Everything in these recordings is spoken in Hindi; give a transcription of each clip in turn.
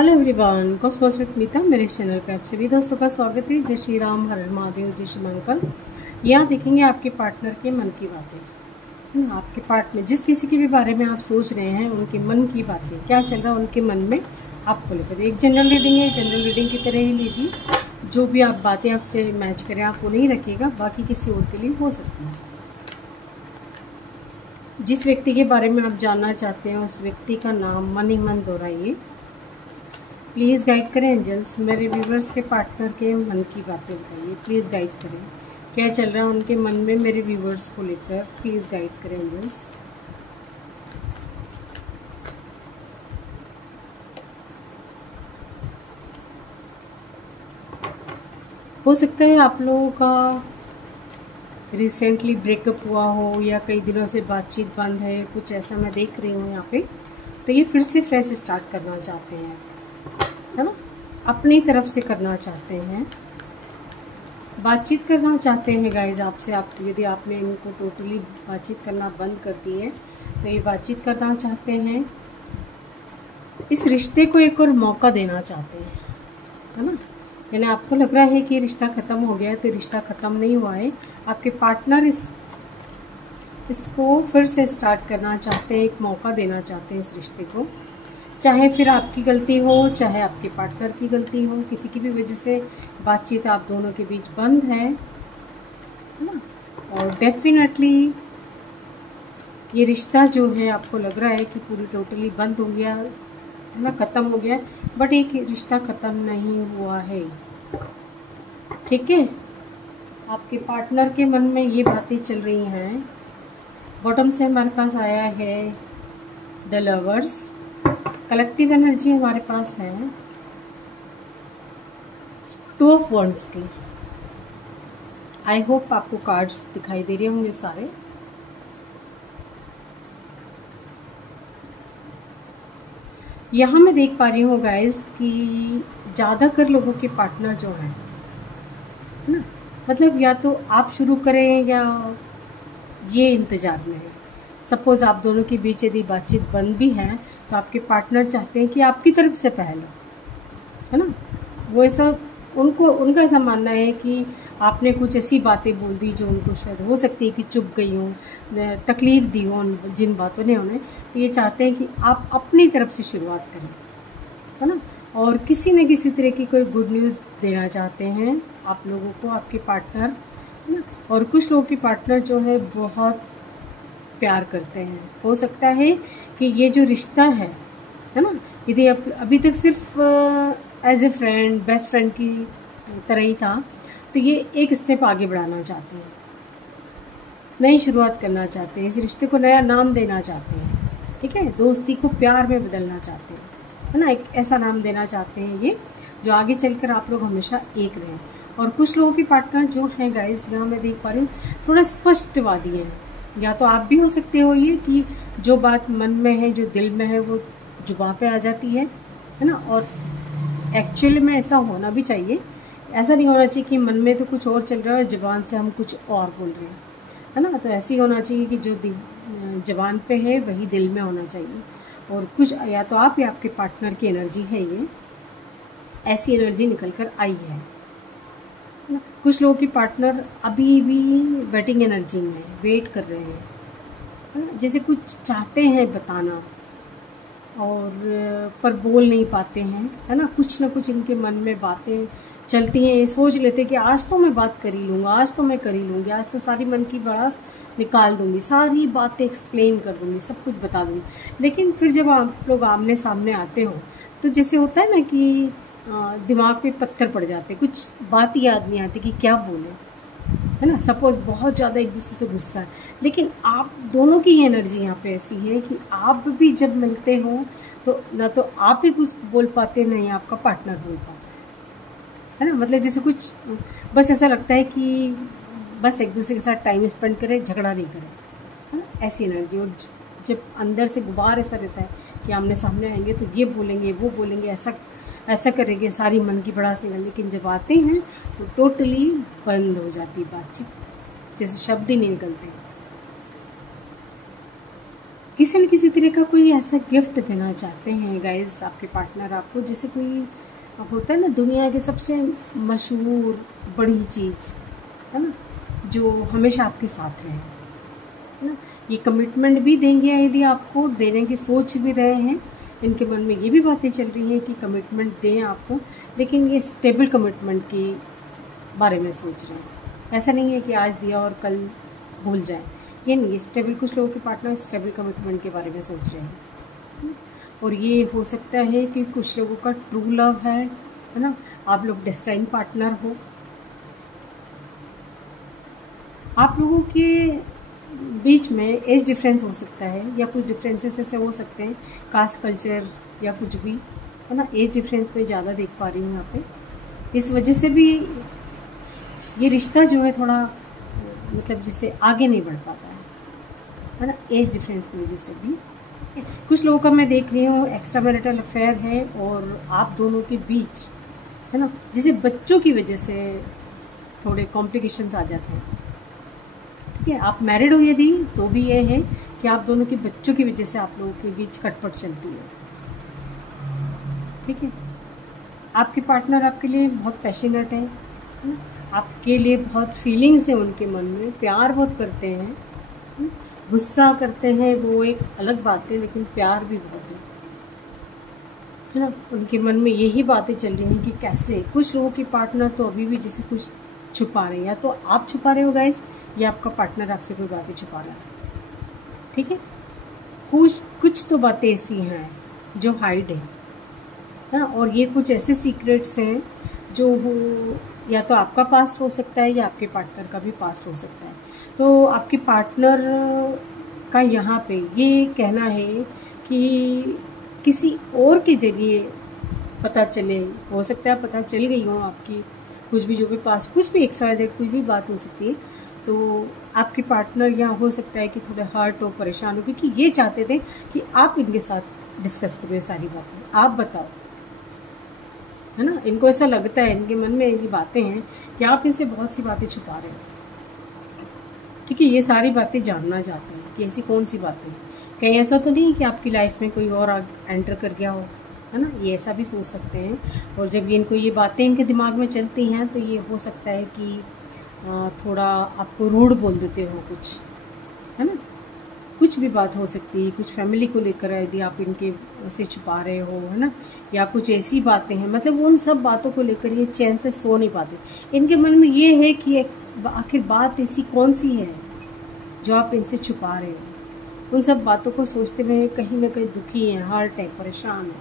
हेलो एवरीवन, कॉस्मोस विद मीता मेरे इस चैनल पे आप सभी दोस्तों का स्वागत है। जय श्री राम, हर हर महादेव, जय श्री मंगल। यहाँ देखेंगे आपके पार्टनर के मन की बातें। आपके पार्टनर जिस किसी के भी बारे में आप सोच रहे हैं, उनके मन की बातें क्या चल रहा है उनके मन में आपको लेकर। एक जनरल रीडिंग है, जनरल रीडिंग की तरह ही लीजिए। जो भी आप बातें आपसे मैच करें आप वो नहीं रखिएगा, बाकी किसी और के लिए हो सकती है। जिस व्यक्ति के बारे में आप जानना चाहते हैं उस व्यक्ति का नाम मन ही मन दोहराइए। प्लीज़ गाइड करें एंजल्स, मेरे व्यूवर्स के पार्टनर के मन की बातें बताइए। प्लीज़ गाइड करें, क्या चल रहा है उनके मन में मेरे व्यूवर्स को लेकर। प्लीज़ गाइड करें एंजल्स। हो सकता है आप लोगों का रिसेंटली ब्रेकअप हुआ हो या कई दिनों से बातचीत बंद है, कुछ ऐसा मैं देख रही हूँ यहाँ पे। तो ये फिर से फ्रेश स्टार्ट करना चाहते हैं, है ना, अपनी तरफ से करना चाहते हैं, बातचीत करना चाहते हैं गाइज आपसे। आप यदि आपने इनको टोटली बातचीत करना बंद कर दी है तो ये बातचीत करना चाहते हैं, इस रिश्ते को एक और मौका देना चाहते हैं, है ना। यानी आपको लग रहा है कि रिश्ता ख़त्म हो गया है, तो रिश्ता ख़त्म नहीं हुआ है। आपके पार्टनर इसको फिर से स्टार्ट करना चाहते हैं, एक मौका देना चाहते हैं इस रिश्ते को। चाहे फिर आपकी गलती हो, चाहे आपके पार्टनर की गलती हो, किसी की भी वजह से बातचीत आप दोनों के बीच बंद है ना। और डेफिनेटली ये रिश्ता जो है आपको लग रहा है कि पूरी टोटली बंद हो गया है ना, ख़त्म हो गया, बट एक रिश्ता ख़त्म नहीं हुआ है, ठीक है। आपके पार्टनर के मन में ये बातें चल रही हैं। बॉटम से हमारे पास आया है द लवर्स, कलेक्टिव एनर्जी हमारे पास है 2 ऑफ वॉन्ड्स की। आई होप आपको कार्ड्स दिखाई दे रहे होंगे सारे। यहाँ मैं देख पा रही हूँ गाइज कि ज़्यादातर लोगों के पार्टनर जो हैं, है ना, मतलब या तो आप शुरू करें या ये इंतज़ार में है। सपोज़ आप दोनों के बीच यदि बातचीत बंद भी है तो आपके पार्टनर चाहते हैं कि आपकी तरफ से पहले, है ना। वो ऐसा उनका ऐसा मानना है कि आपने कुछ ऐसी बातें बोल दी जो उनको शायद हो सकती है कि चुभ गई हो, तकलीफ़ दी हो जिन बातों ने उन्हें। तो ये चाहते हैं कि आप अपनी तरफ से शुरुआत करें, है ना, और किसी न किसी तरह की कोई गुड न्यूज़ देना चाहते हैं आप लोगों को, आपके पार्टनर, है ना। और कुछ लोगों के पार्टनर जो है बहुत प्यार करते हैं। हो सकता है कि ये जो रिश्ता है ना, यदि अभी तक सिर्फ as a friend, best friend की तरह ही था, तो ये एक स्टेप आगे बढ़ाना चाहते हैं, नई शुरुआत करना चाहते हैं, इस रिश्ते को नया नाम देना चाहते हैं, ठीक है। दोस्ती को प्यार में बदलना चाहते हैं, है ना, एक ऐसा नाम देना चाहते हैं ये जो आगे चलकर आप लोग हमेशा एक रहें। और कुछ लोगों के पार्टनर जो हैं गाइस, यहाँ मैं देख पा रही हूँ थोड़ा स्पष्टवादी हैं। या तो आप भी हो सकते हो ये कि जो बात मन में है, जो दिल में है, वो जुबान पे आ जाती है ना। और एक्चुअली में ऐसा होना भी चाहिए, ऐसा नहीं होना चाहिए कि मन में तो कुछ और चल रहा है और ज़बान से हम कुछ और बोल रहे हैं, है ना। तो ऐसे ही होना चाहिए कि जो ज़बान पे है वही दिल में होना चाहिए। और कुछ या तो आप या आपके पार्टनर की एनर्जी है, ये ऐसी एनर्जी निकल कर आई है। कुछ लोगों के पार्टनर अभी भी वेटिंग एनर्जी में वेट कर रहे हैं, है ना, जैसे कुछ चाहते हैं बताना और पर बोल नहीं पाते हैं, है ना। कुछ ना कुछ इनके मन में बातें चलती हैं, सोच लेते हैं कि आज तो मैं बात कर ही लूँगा, आज तो मैं कर ही लूँगी, आज तो सारी मन की भड़ास निकाल दूँगी, सारी बातें एक्सप्लेन कर दूँगी, सब कुछ बता दूँगी। लेकिन फिर जब आप लोग आमने सामने आते हो तो जैसे होता है ना कि दिमाग पे पत्थर पड़ जाते, कुछ बात ही याद नहीं आती कि क्या बोले, है ना। सपोज बहुत ज़्यादा एक दूसरे से गुस्सा है, लेकिन आप दोनों की एनर्जी यहाँ पे ऐसी है कि आप भी जब मिलते हो तो ना तो आप ही कुछ बोल पाते, ना ही आपका पार्टनर बोल पाता है ना। मतलब जैसे कुछ बस ऐसा लगता है कि बस एक दूसरे के साथ टाइम स्पेंड करें, झगड़ा नहीं करें, है ना, ऐसी एनर्जी। और जब अंदर से गुबार ऐसा रहता है कि आमने सामने आएंगे तो ये बोलेंगे, वो बोलेंगे, ऐसा करेंगे, सारी मन की भड़ास निकल। लेकिन जब आते हैं तो टोटली बंद हो जाती बातचीत, जैसे शब्द ही नहीं निकलते। किसी न किसी तरह का कोई ऐसा गिफ्ट देना चाहते हैं गाइस आपके पार्टनर आपको, जैसे कोई होता है ना दुनिया के सबसे मशहूर बड़ी चीज़, है ना, जो हमेशा आपके साथ रहे, है ना। ये कमिटमेंट भी देंगे, यदि आपको देने की सोच भी रहे हैं, इनके मन में ये भी बातें चल रही हैं कि कमिटमेंट दें आपको, लेकिन ये स्टेबल कमिटमेंट के बारे में सोच रहे हैं। ऐसा नहीं है कि आज दिया और कल भूल जाए, ये नहीं। स्टेबल, कुछ लोगों के पार्टनर स्टेबल कमिटमेंट के बारे में सोच रहे हैं, और ये हो सकता है कि कुछ लोगों का ट्रू लव है ना, आप लोग डेस्टाइन पार्टनर हो। आप लोगों के बीच में एज डिफरेंस हो सकता है, या कुछ डिफरेंसेस ऐसे हो सकते हैं, कास्ट कल्चर या कुछ भी, है ना। एज डिफरेंस में ज़्यादा देख पा रही हूँ यहाँ पे, इस वजह से भी ये रिश्ता जो है थोड़ा मतलब जिससे आगे नहीं बढ़ पाता है ना, एज डिफरेंस की वजह से भी। कुछ लोगों का मैं देख रही हूँ एक्स्ट्रा मैरिटल अफेयर है, और आप दोनों के बीच, है ना, जिसे बच्चों की वजह से थोड़े कॉम्प्लिकेशंस आ जाते हैं। ठीक है, आप मैरिड हो यदि, तो भी ये है कि आप दोनों के बच्चों की वजह से आप लोगों के बीच खटपट चलती है। ठीक है, आपके पार्टनर आपके लिए बहुत पैशनेट है, आपके लिए बहुत फीलिंग्स हैं उनके मन में, प्यार बहुत करते हैं, गुस्सा करते हैं, वो एक अलग बात है, लेकिन प्यार भी बहुत है ना। उनके मन में यही बातें चल रही हैं कि कैसे, कुछ लोगों के पार्टनर तो अभी भी जैसे कुछ छुपा रहे हैं, या तो आप छुपा रहे हो गाइस, या आपका पार्टनर आपसे कोई बातें छुपा रहा है। ठीक है, कुछ तो बातें ऐसी हैं जो हाइड है ना, और ये कुछ ऐसे सीक्रेट्स हैं जो या तो आपका पास्ट हो सकता है, या आपके पार्टनर का भी पास्ट हो सकता है। तो आपके पार्टनर का यहाँ पे ये कहना है कि किसी और के जरिए पता चले, हो सकता है पता चल गई हो आपकी कुछ भी, जो भी पास्ट, कुछ भी एक्सरसाइज, कुछ भी बात हो सकती है। तो आपके पार्टनर यहाँ हो सकता है कि थोड़े हर्ट हो, परेशान हो, क्योंकि ये चाहते थे कि आप इनके साथ डिस्कस करो ये सारी बातें, आप बताओ, है ना। इनको ऐसा लगता है, इनके मन में ये बातें हैं कि आप इनसे बहुत सी बातें छुपा रहे हो। ठीक है, ये सारी बातें जानना चाहते हैं कि ऐसी कौन सी बातें, कहीं ऐसा तो नहीं कि आपकी लाइफ में कोई और एंटर कर गया हो, है ना, ये ऐसा भी सोच सकते हैं। और जब इनको ये बातें इनके दिमाग में चलती हैं, तो ये हो सकता है कि थोड़ा आपको रूड बोल देते हो कुछ, है ना, कुछ भी बात हो सकती है, कुछ फैमिली को लेकर यदि आप इनके से छुपा रहे हो, है ना, या कुछ ऐसी बातें हैं, मतलब उन सब बातों को लेकर ये चैन से सो नहीं पाते। इनके मन में ये है कि आखिर बात ऐसी कौन सी है जो आप इनसे छुपा रहे हो। उन सब बातों को सोचते हुए कहीं ना कहीं दुखी हैं, हर्ट है, परेशान है।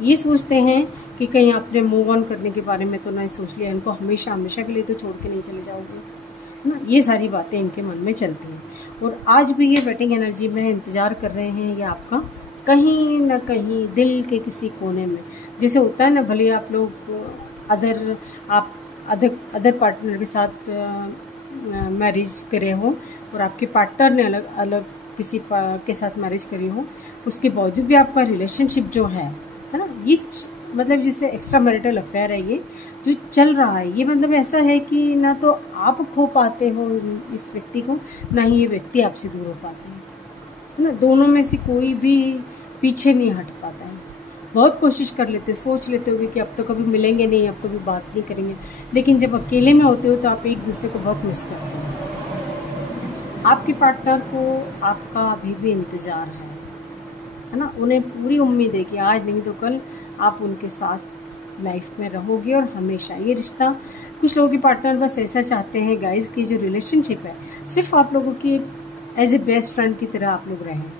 ये सोचते हैं कि कहीं आपने मूव ऑन करने के बारे में तो नहीं सोच लिया, इनको हमेशा हमेशा के लिए तो छोड़ के नहीं चले जाओगे, है ना। ये सारी बातें इनके मन में चलती हैं, और आज भी ये वेटिंग एनर्जी में इंतज़ार कर रहे हैं, या आपका कहीं ना कहीं दिल के किसी कोने में, जैसे होता है ना, भले आप लोग अदर पार्टनर के साथ मैरिज करे हो, और आपके पार्टनर ने अलग अलग किसी के साथ मैरिज करी हो, उसके बावजूद भी आपका रिलेशनशिप जो है ना, ये मतलब जैसे एक्स्ट्रा मैरिटल अफेयर है ये जो चल रहा है, ये मतलब ऐसा है कि ना तो आप खो पाते हो इस व्यक्ति को, ना ही ये व्यक्ति आपसे दूर हो पाते हैं, है ना। दोनों में से कोई भी पीछे नहीं हट पाता है। बहुत कोशिश कर लेते, सोच लेते होगे कि अब तो कभी मिलेंगे नहीं, अब कभी बात नहीं करेंगे, लेकिन जब अकेले में होते हो तो आप एक दूसरे को बहुत मिस करते हो। आपके पार्टनर को आपका अभी भी इंतज़ार है ना, उन्हें पूरी उम्मीद है कि आज नहीं तो कल आप उनके साथ लाइफ में रहोगे, और हमेशा ये रिश्ता, कुछ लोगों के पार्टनर बस ऐसा चाहते हैं गाइस कि जो रिलेशनशिप है सिर्फ आप लोगों की एज ए बेस्ट फ्रेंड की तरह आप लोग रहें,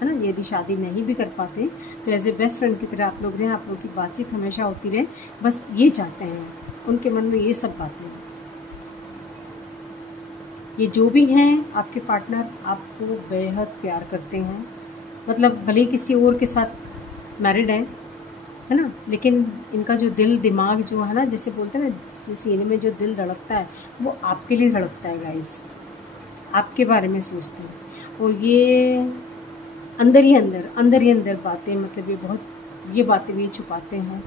है ना। यदि शादी नहीं भी कर पाते तो एज ए बेस्ट फ्रेंड की तरह आप लोग रहें, आप लोगों की बातचीत हमेशा होती रहे, बस ये चाहते हैं, उनके मन में ये सब बातें हैं। ये जो भी हैं आपके पार्टनर आपको बेहद प्यार करते हैं, मतलब भले किसी और के साथ मैरिड है ना, लेकिन इनका जो दिल दिमाग जो है ना, जैसे बोलते हैं ना, सीने में जो दिल धड़कता है वो आपके लिए धड़कता है गाइस, आपके बारे में सोचते हैं। और ये अंदर ही अंदर बातें, मतलब ये बातें भी छुपाते हैं,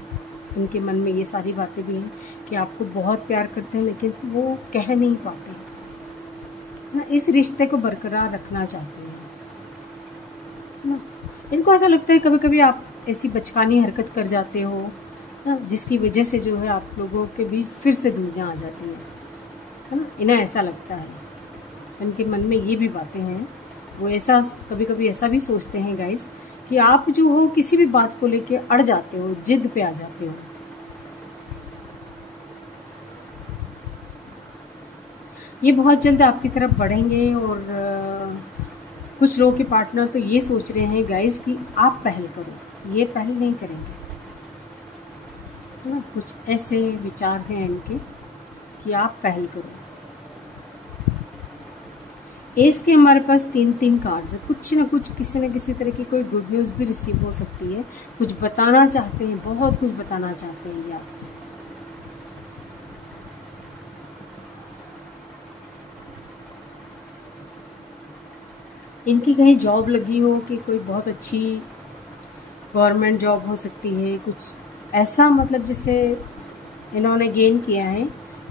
इनके मन में ये सारी बातें भी हैं कि आपको बहुत प्यार करते हैं, लेकिन वो कह नहीं पाते ना, इस रिश्ते को बरकरार रखना चाहते हैं, इनको ऐसा लगता है कभी कभी आप ऐसी बचकानी हरकत कर जाते हो ना, जिसकी वजह से जो है आप लोगों के बीच फिर से दूरियां आ जाती हैं, है ना। इन्हें ऐसा लगता है, इनके मन में ये भी बातें हैं। वो ऐसा कभी कभी ऐसा भी सोचते हैं गाइस कि आप जो हो किसी भी बात को लेके अड़ जाते हो, जिद पे आ जाते हो। ये बहुत जल्द आपकी तरफ बढ़ेंगे और कुछ लोगों के पार्टनर तो ये सोच रहे हैं गाइस कि आप पहल करो, ये पहल नहीं करेंगे, है ना। कुछ ऐसे विचार हैं इनके कि आप पहल करो। एस के हमारे पास 3 कार्ड्स है, कुछ ना कुछ किसी न किसी तरह की कोई गुड न्यूज़ भी रिसीव हो सकती है। कुछ बताना चाहते हैं, बहुत कुछ बताना चाहते हैं ये आपको। इनकी कहीं जॉब लगी हो कि कोई बहुत अच्छी गवर्नमेंट जॉब हो सकती है, कुछ ऐसा मतलब जिससे इन्होंने गेन किया है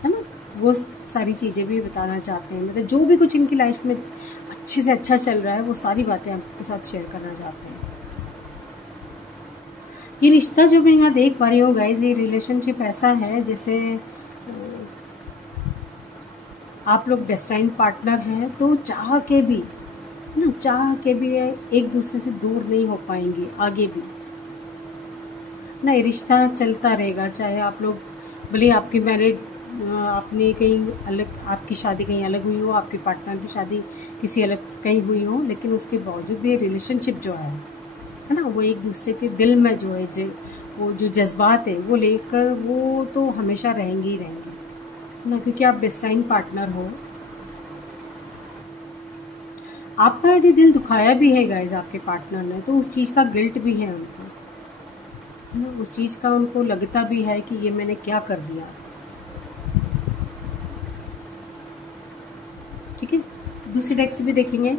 ना, वो सारी चीज़ें भी बताना चाहते हैं। मतलब जो भी कुछ इनकी लाइफ में अच्छे से अच्छा चल रहा है वो सारी बातें आपके साथ शेयर करना चाहते हैं। ये रिश्ता जो मैं यहाँ देख पा रही हूँ गाइज, ये रिलेशनशिप ऐसा है जैसे आप लोग डेस्टाइन पार्टनर हैं, तो चाह के भी एक दूसरे से दूर नहीं हो पाएंगे आगे भी ना। ये रिश्ता चलता रहेगा, चाहे आप लोग भले आपकी मैरिड आपने कहीं अलग, आपकी शादी कहीं अलग हुई हो, आपके पार्टनर की शादी किसी अलग कहीं हुई हो, लेकिन उसके बावजूद भी रिलेशनशिप जो है ना, वो एक दूसरे के दिल में जो है वो जो जज्बात है वो लेकर वो तो हमेशा रहेंगे ही रहेंगे ना, क्योंकि आप डेस्टाइन पार्टनर हो। आपका यदि दिल दुखाया भी है गाइज आपके पार्टनर ने, तो उस चीज़ का गिल्ट भी है उनको, उस चीज़ का उनको लगता भी है कि ये मैंने क्या कर दिया। ठीक है, दूसरी डेक से भी देखेंगे।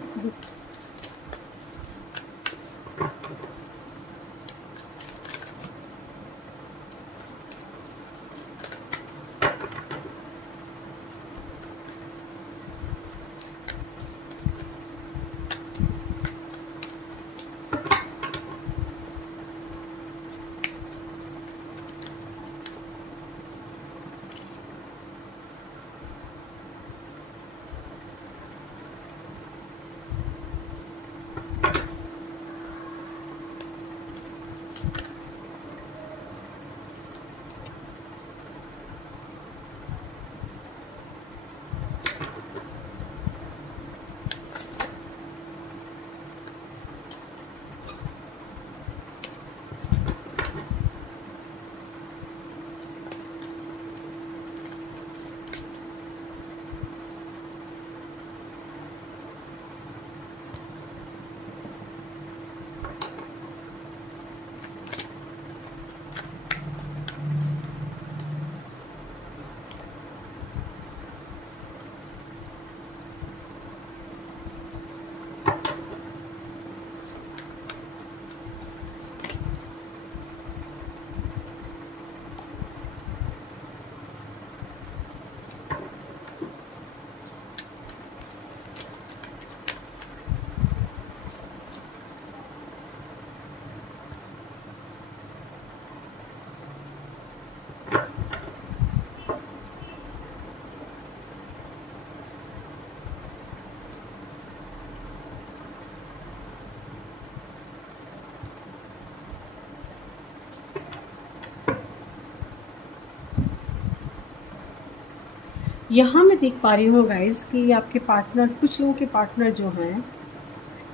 यहाँ मैं देख पा रही हूँ गाइज कि आपके पार्टनर, कुछ लोगों के पार्टनर जो हैं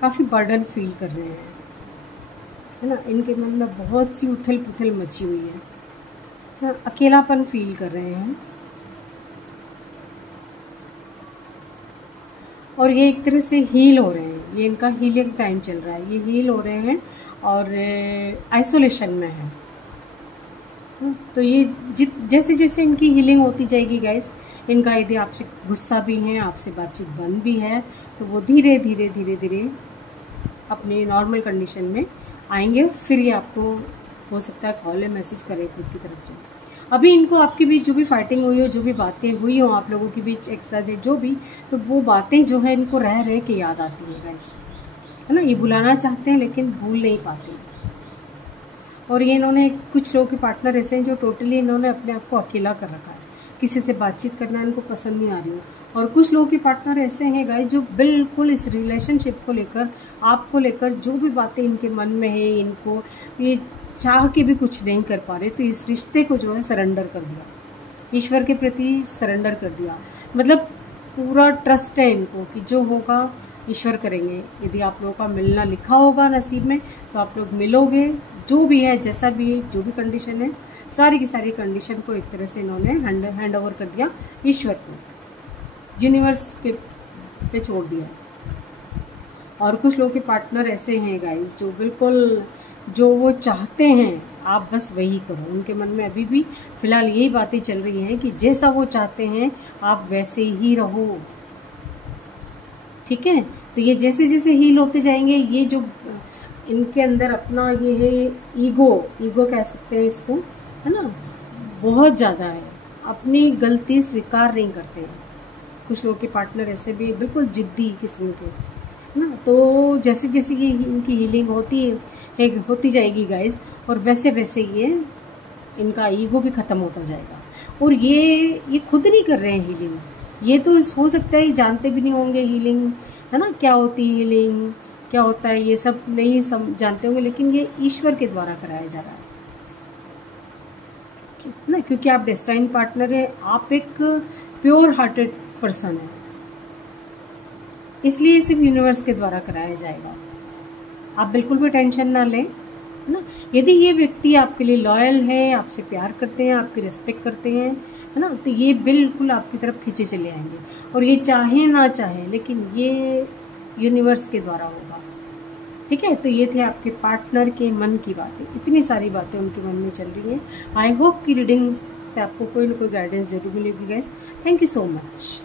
काफ़ी बर्डन फील कर रहे हैं, है ना। इनके मन में बहुत सी उथल पुथल मची हुई है, तो अकेलापन फील कर रहे हैं। और ये एक तरह से हील हो रहे हैं, ये इनका हीलिंग टाइम चल रहा है, ये हील हो रहे हैं और आइसोलेशन में है। तो ये जैसे जैसे इनकी हीलिंग होती जाएगी गाइस, इनका यदि आपसे गुस्सा भी है, आपसे बातचीत बंद भी है, तो वो धीरे धीरे धीरे धीरे अपने नॉर्मल कंडीशन में आएंगे। फिर ये आपको हो सकता है कॉल या मैसेज करें खुद की तरफ से। अभी इनको आपके बीच जो भी फाइटिंग हुई हो, जो भी बातें हुई हो आप लोगों के बीच एक्स्ट्रा जेड जो भी, तो वो बातें जो है इनको रह के याद आती है गाइस, है ना, ये भुलाना चाहते हैं लेकिन भूल नहीं पाते। और ये इन्होंने, कुछ लोगों के पार्टनर ऐसे हैं जो टोटली इन्होंने अपने आप को अकेला कर रखा है, किसी से बातचीत करना इनको पसंद नहीं आ रही हो। और कुछ लोगों के पार्टनर ऐसे हैं गाइस जो बिल्कुल इस रिलेशनशिप को लेकर, आपको लेकर जो भी बातें इनके मन में है, इनको ये चाह के भी कुछ नहीं कर पा रहे, तो इस रिश्ते को जो है सरेंडर कर दिया, ईश्वर के प्रति सरेंडर कर दिया। मतलब पूरा ट्रस्ट है इनको कि जो होगा ईश्वर करेंगे। यदि आप लोगों का मिलना लिखा होगा नसीब में तो आप लोग मिलोगे, जो भी है, जैसा भी है, जो भी कंडीशन है, सारी की सारी कंडीशन को एक तरह से इन्होंने हैंड ओवर कर दिया ईश्वर को, यूनिवर्स के पे छोड़ दिया। और कुछ लोगों के पार्टनर ऐसे हैं गाइस जो बिल्कुल जो वो चाहते हैं आप बस वही करो। उनके मन में अभी भी फिलहाल यही बातें चल रही हैं कि जैसा वो चाहते हैं आप वैसे ही रहो, ठीक है। तो ये जैसे जैसे हील होते जाएंगे, ये जो इनके अंदर अपना ये है ईगो कह सकते हैं इसको, है ना, बहुत ज़्यादा है, अपनी गलती स्वीकार नहीं करते हैं। कुछ लोगों के पार्टनर ऐसे भी बिल्कुल जिद्दी किस्म के, है ना। तो जैसे जैसे ये इनकी हीलिंग होती जाएगी गाइस, और वैसे वैसे ये इनका ईगो भी ख़त्म होता जाएगा। और ये खुद नहीं कर रहे हैं हीलिंग, ये तो हो सकता है जानते भी नहीं होंगे हीलिंग, है ना, क्या होती है हीलिंग, क्या होता है, ये सब नहीं जानते होंगे, लेकिन ये ईश्वर के द्वारा कराया जा रहा है ना, क्योंकि आप डेस्टाइन पार्टनर है, आप एक प्योर हार्टेड पर्सन है, इसलिए सिर्फ यूनिवर्स के द्वारा कराया जाएगा। आप बिल्कुल भी टेंशन ना लें, है ना। यदि ये व्यक्ति आपके लिए लॉयल है, आपसे प्यार करते हैं, आपकी रिस्पेक्ट करते हैं, है ना, तो ये बिल्कुल आपकी तरफ खींचे चले आएंगे। और ये चाहे ना चाहे, लेकिन ये यूनिवर्स के द्वारा होगा, ठीक है। तो ये थे आपके पार्टनर के मन की बातें, इतनी सारी बातें उनके मन में चल रही हैं। आई होप कि रीडिंग से आपको कोई ना कोई गाइडेंस जरूर मिलेगी guys. Thank you so much.